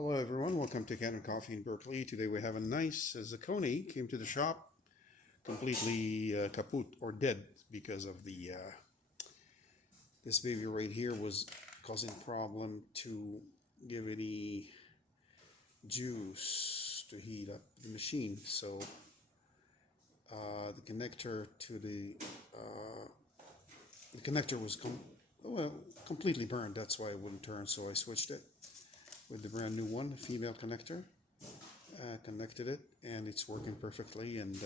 Hello everyone, welcome to Kanen Coffee in Berkeley. Today we have a nice zaggoni came to the shop, completely kaput or dead because of the this baby right here was causing problem to give any juice to heat up the machine. So the connector to the connector was completely burned. That's why it wouldn't turn. So I switched it with the brand new one, female connector. Connected it and it's working perfectly, and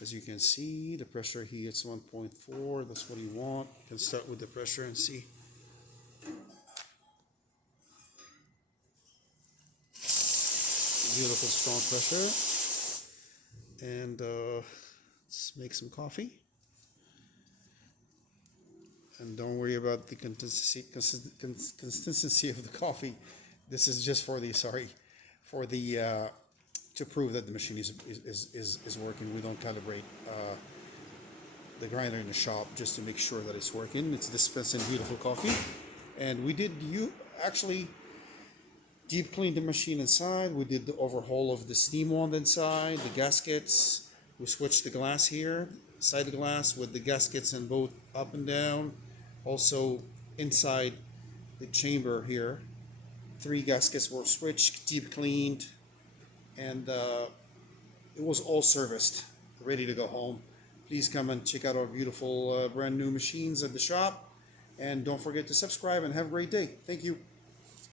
as you can see the pressure here it's 1.4. That's what you want. You can start with the pressure and see beautiful strong pressure, and let's make some coffee. And don't worry about the consistency of the coffee. This is just for the to prove that the machine is working. We don't calibrate the grinder in the shop just to make sure that it's working. It's dispensing beautiful coffee, and we did actually deep clean the machine inside. We did the overhaul of the steam wand inside, the gaskets. We switched the glass here, side glass with the gaskets and both up and down. Also inside the chamber here, 3 gaskets were switched, deep cleaned, and it was all serviced, ready to go home. Please come and check out our beautiful brand new machines at the shop, and don't forget to subscribe and have a great day. Thank you.